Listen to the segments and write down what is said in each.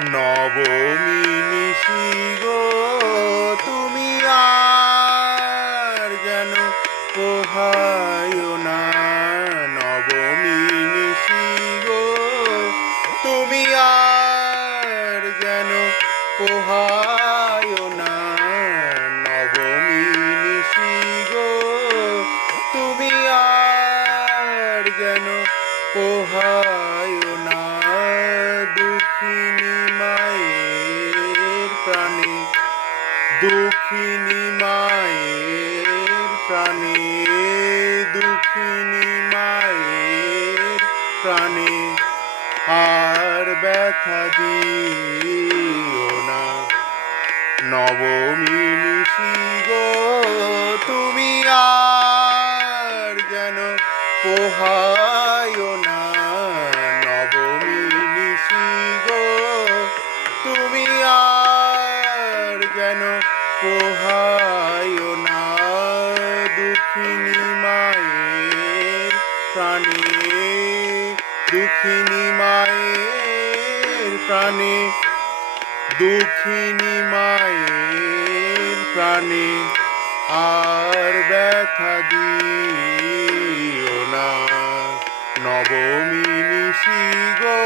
নবমী নিশি গো তুমি আর যেন পোহায় না। নবমী নিশি গো তুমি আর যেন পোহায় না। নবমী নিশি গো তুমি আর যেন পোহায় না। দুঃখিনী মায়ের প্রাণে, দুঃখিনী মায়ের প্রাণে, দুঃখিনী মায়ের প্রাণে আর ব্যথা দিও না। নবমী নিশি গো তুমি আর যেন পোহায় না। নবমী নিশি গো তুমি আর যেন পোহায় না। দুঃখিনী মায়ের প্রাণে, দুঃখিনী মায়ের প্রাণে, দুঃখিনী মায়ের প্রাণে আর ব্যথা দিও না। নবমী নিশি গো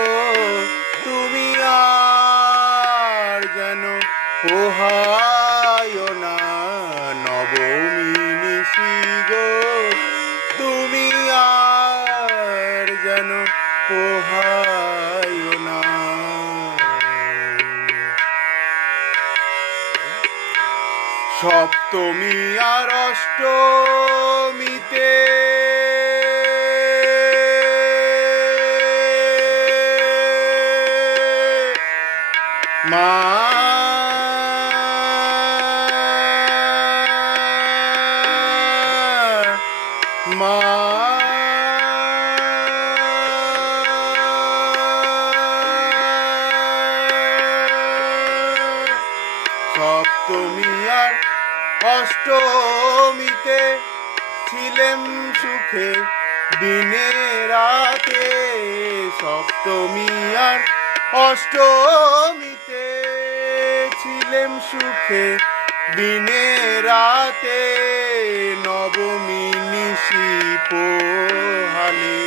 তুমি আর যেন পোহায় না। নবমী নিশি গো তুমি আর যেন পোহায় না। সপ্তমী আর অষ্টমীতে মা মা সপ্তমী আর অষ্টমীতে ছিলেম সুখে দিনে রাতে। সপ্তমী আর অষ্টমীতে ছিলেম সুখে দিনে রাতে। নবমী নিশি পোহালে,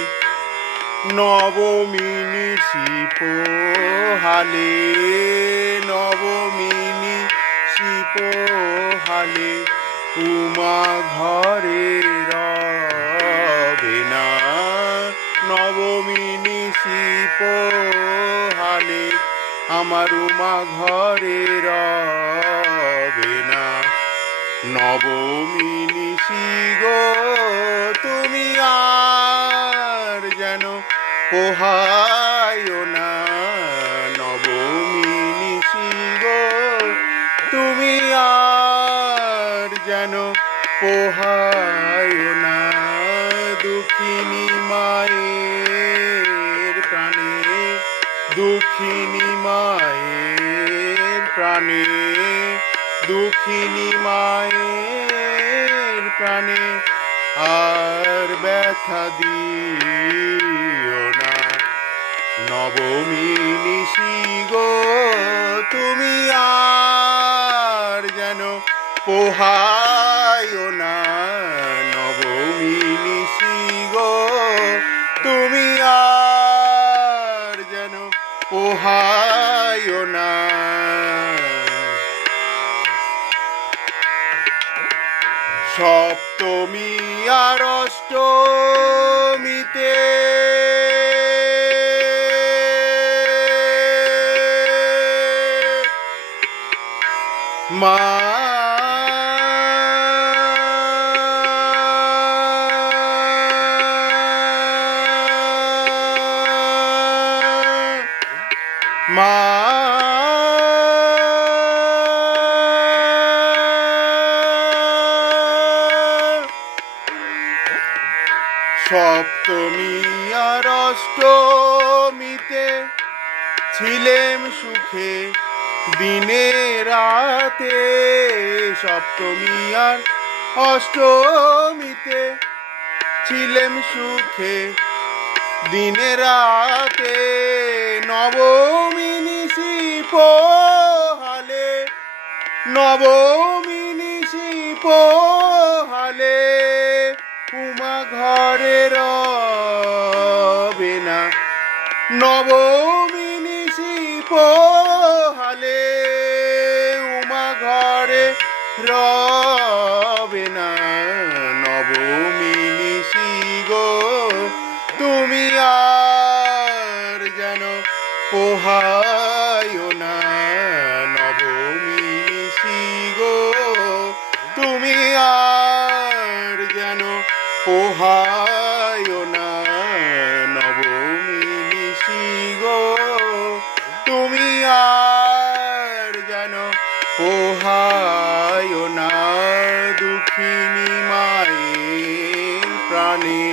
নবমী নিশি পোহালে, নবমী নিশি পোহালে উমা ঘরে রবে না। নবমী নিশি পোহালে আমার উমা ঘরে রবে না। নবমী নিশি গো তুমি আর যেন পোহায় না। নবমী নিশি গো তুমি আর যেন পোহায় না। দুঃখিনী মায়ের প্রাণে, দুঃখিনী মায়ের প্রাণে, দুঃখিনী মায়ের প্রাণে আর ব্যথা দিও না। নবমী নিশি গো তুমি আর যেন পোহায় না। নবমী নিশি গো তুমি আর যেন পোহায় না। সপ্তমী আর অষ্টমীতে মা মা সপ্তমী আর অষ্টমীতে ছিলেম সুখে দিনে রাতে। সপ্তমী আর অষ্টমীতে ছিলেম সুখে দিনে রাতে। নবমী নিশি পোহালে নবমী নিশি পোহালে উমা ঘরে রবে না নবমী নিশি পোহালে উমা ঘরে রবে না নবমী নিশি গো তুমি আর যেন পোহায় না নবমী নিশি গো তুমি আর যেন পোহায় না নবমী নিশি গো তুমি আর যেন পোহায় না দুঃখিনী মায়ের প্রাণে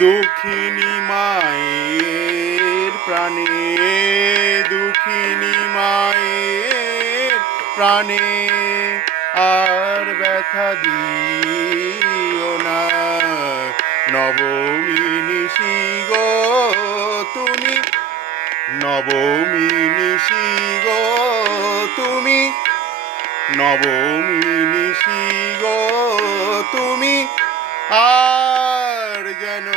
দুঃখিনী মায়ের প্রাণে দুঃখিনী মায়ের প্রাণে আর ব্যথা দিও না নবমী নিশি গো তুমি নবমী নিশি গো তুমি নবমী নিশি গো তুমি আর যেন